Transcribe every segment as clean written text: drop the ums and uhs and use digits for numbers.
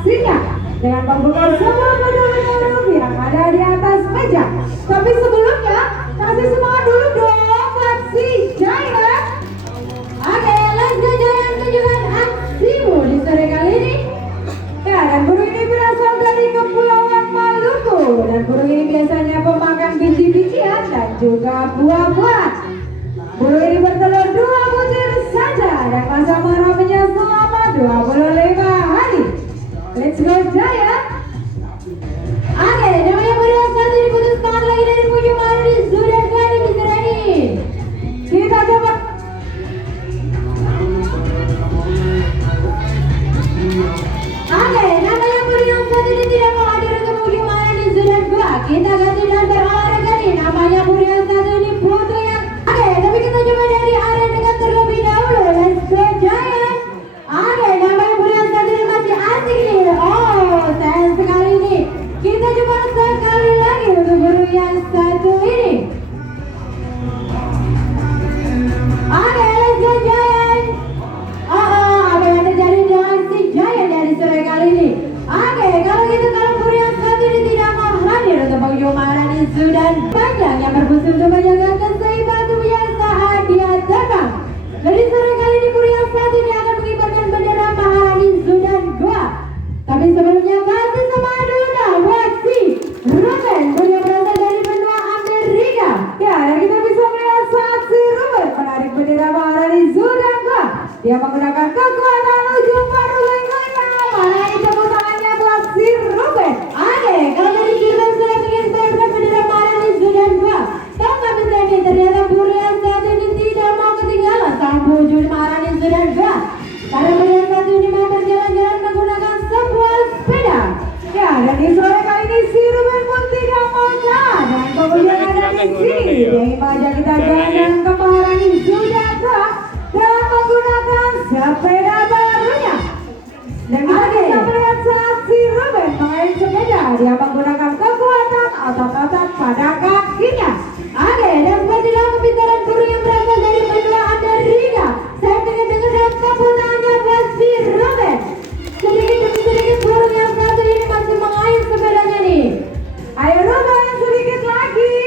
aksinya dengan membuka semua medali yang ada di atas meja. Tapi sebelumnya, kasih semangat dulu dong buat si Giant. Oke, let's go Giant, tunjukkan aksimu di sore kali ini. Ya, dan burung ini berasal dari Kepulauan Maluku. Dan burung ini biasanya pemakan biji-bijian dan juga buah-buahan. Burung ini bertelur 2 butir saja dan masa meramainya selama 25 hari. Let's go Giant. Oke, namanya burung satu diputus tangan lagi dari ujung mana di sudah kali bisa ready. Kita coba. Oke, namanya burung satu ini tidak mau hadir untuk ujung mana di sudah gua. Kita ganti dan berolahraga nih. Namanya burung satu ini foto yang. Oke, tapi kita coba dari area dekat terlebih dahulu. Let's go Giant. Oke, namanya burung satu ini masih asik nih. Oh, sayang sekali nih. Kita coba sekali lagi untuk burung yang satu ini. Oke, let's go Giant. Apa yang terjadi dengan si Giant dari sore kali ini? Oke, kalau gitu kalau burung yang satu ini tidak mau hadir untuk pengunjung malam ini sudah panjang yang berfungsi untuk menjaga keseimbangan tubuhnya saat dia terbang. Dari sore kali ini burung yang satu ini akan mengibarkan bendera Maharani Sudan Goa. Tapi sebelumnya kasih semangat dulu dah buat si Ruben, burung yang berasal dari benua Amerika. Ya, dan kita bisa melihat saat si Ruben menarik bendera Maharani Sudan Goa. Dia menggunakan kekuatan ujung paruh lengannya. Mana ini tepuk tangannya buat si Ruben. Oke, kalau dari si Ruben sudah mengibarkan bendera Maharani Sudan Goa. Tahu nggak bisa ini ternyata burung yang satu ini tidak mau ketinggalan sang wujud Maharani Sudan Goa. Karena burung yang satu ini mau berjalan-jalan menggunakan sebuah sepeda. Ya, dan di sore kali ini si Ruben pun tidak mau kalah. Dan kemudian ada di sini yang mengajak kita jalan ke Maharani Sudan Goa dengan menggunakan sepeda barunya. Dan kita bisa melihat saat si Ruben mengayuh sepeda, dia menggunakan kekuatan otot-otot pada kakinya. Oke, dan sepertilah kepintaran burung yang berasal dari benua Amerika. Saya ingin dengar dan tepuk tangannya buat si Ruben. Sedikit demi sedikit burung yang satu ini masih mengayuh sepedanya nih. Ayo Ruben, sedikit lagi.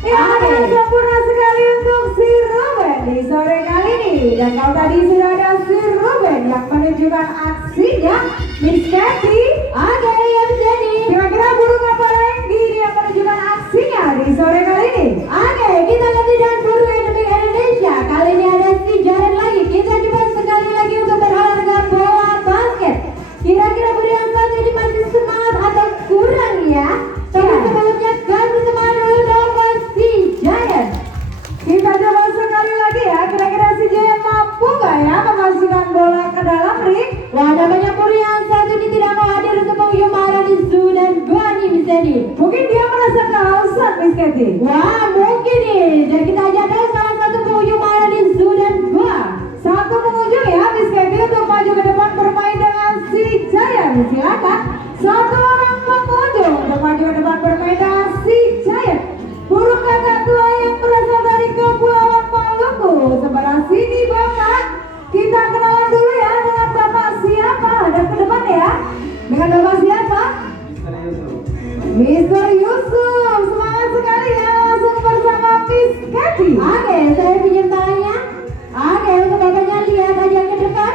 Ya, sempurna sekali untuk si Ruben di sore kali ini. Dan kalau tadi sudah ada si Ruben yang menunjukkan aksinya, Miss Kathy. Oke, yang jadi. Kira-kira burung apa lagi yang menunjukkan aksinya di sore kali ini? Oke, kita ganti dengan burung endemik Indonesia. Kali ini ada si Jared lagi. Kita coba sekali lagi untuk berolahraga bola basket. Kira-kira burung yang satu ini masih semangat atau kurang ya? Tapi sebelumnya kasih semangat dulu dong buat si Giant. Kita coba sekali lagi ya. Kira-kira si Giant mampu gak ya memasukkan bola ke dalam ring? Wah, namanya burung yang satu ini tidak mau hadir untuk pengunjung Maharani Sudan Goa nih Miss Edi. Mungkin dia merasa kehausan Miss Kathy. Wah, mungkin nih. Dan kita aja tahu salah satu pengunjung Maharani Sudan Goa. Satu pengunjung ya Miss Kathy untuk maju ke depan bermain dengan si Giant. Silakan. Satu orang pengunjung untuk maju ke depan bermain dengan si Giant. Burung kakak tua yang berasal dari Kepulauan Maluku. Sebelah sini Bapak. Kita kenalan dulu ya dengan Bapak siapa? Ada ke depan ya. Dengan Bapak siapa? Mr. Yusuf. Semangat sekali ya. Langsung bersama Miss Kathy. Oke, saya pinjam tangannya. Oke, untuk bapaknya lihat aja ke depan.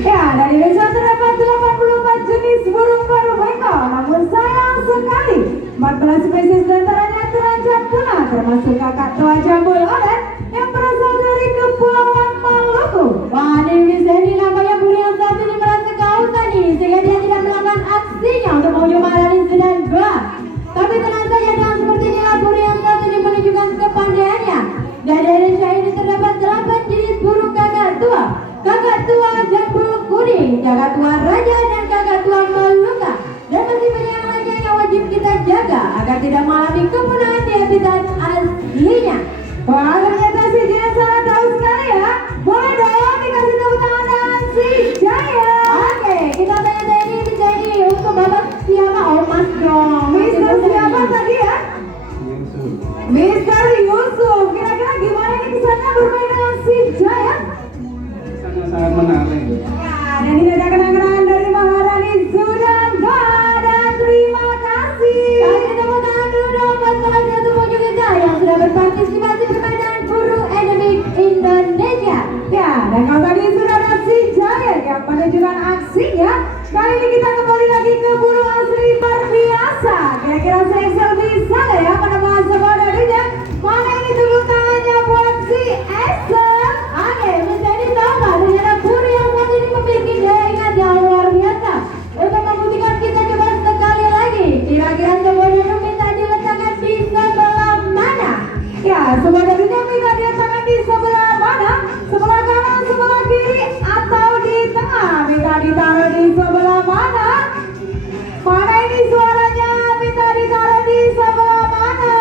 Ya, dari Indonesia terdapat 84 jenis burung baru bengkok. Namun sayang sekali 14 spesies diantaranya terancam punah, termasuk kakak tua jambul oren yang berasal dari Kepulauan Maluku. Wah, ini bisa ini namanya burung yang satu ini merasa kehausan nih, sehingga dia tidak melakukan aksinya untuk mengunjung Maharani Sudan Goa. Tapi tenang saja, dengan sepertinya burung yang satu ini menunjukkan kepandaiannya. Dari Indonesia ini terdapat 8 jenis burung kakak tua. Kakak tua jambul kuning, kakak tua raja, dan kakak tua Maluka. Dan masih banyak yang lainnya yang wajib kita jaga agar tidak mengalami kepunahan di habitat aslinya. Wah, ternyata si Giant sangat tahu sekali ya. Boleh dong dikasih tepuk tangan dengan si Giant. Oke, kita tanya-tanya ini bisa ini untuk Bapak siapa? Oh, Mas dong. Mister siapa tadi ya? Mister Yusuf. Kira-kira gimana ini kesannya bermain dengan si Giant? Sangat menarik. Ya, yang tidak ada kenang-kenangan dari Maharani Sunanda, dan terima kasih. Kasih tepuk tangan dulu buat salah satu pengunjung kita yang sudah berpartisipasi permainan Buru Endemik Indonesia. Ya, dan kalau tadi sudah ada si Giant yang menunjukkan aksinya, kali ini kita kembali lagi ke Buru Asli luar biasa. Kira-kira Sexel bisa nggak ya menemukan sebuah dadunya? Mana ini tepuk tangannya buat si Excel? Oke, menjadi tahu nggak ternyata Buru yang satu ini memiliki daya ingat yang luar biasa. Untuk membuktikan kita coba sekali lagi. Kira-kira sebuah dadu minta diletakkan di sebelah mana? Ya, sebuah dadunya minta diletakkan di sebelah mana? Sebelah kanan, sebelah kiri, atau di tengah? Minta ditaruh di sebelah mana? Mana ini suaranya? Minta ditaruh di sebelah mana?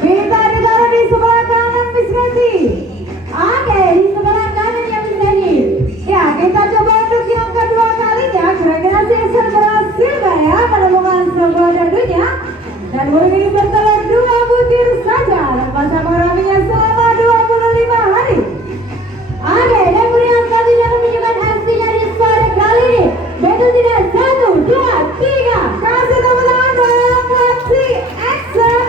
Minta ditaruh di sebelah kanan, Miss Kathy. Oke, di sebelah kanan ya, Miss Kathy. Ya, kita coba untuk yang kedua kalinya. Kira-kira Sexel berhasil gak ya menemukan sebuah dadunya? Dan burung ini bertelur 2 butir saja dan masa mengeraminya selama 25 hari. Oke, dan burung yang selanjutnya menunjukkan aksinya di sore kali ini. Betul tidak? 1, 2, 3. Kasih tepuk tangan dong buat si Excel.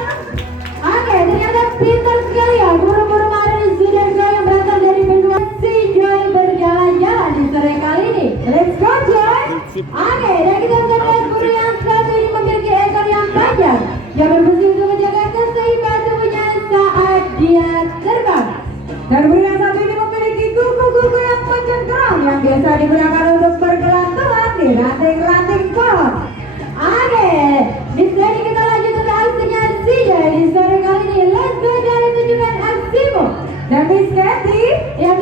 Oke, ternyata pintar sekali ya burung-burung Maharani Sunanda yang berasal dari benua si Joy berjalan-jalan di sore kali ini. Let's go Joy. Oke, dan kita bisa melihat burung yang satu ini memiliki ekor yang panjang yang berfungsi untuk menjaga keseimbangan tubuhnya saat dia terbang. Dan burung yang satu ini memiliki kuku-kuku yang mencengkeram yang biasa digunakan untuk bergelantungan di ranting-ranting pohon. Oke, di sini kita lanjut ke aksinya si Joy di sore kali ini. Let's go dari tunjukkan aksimu. Dan Miss Kathy yang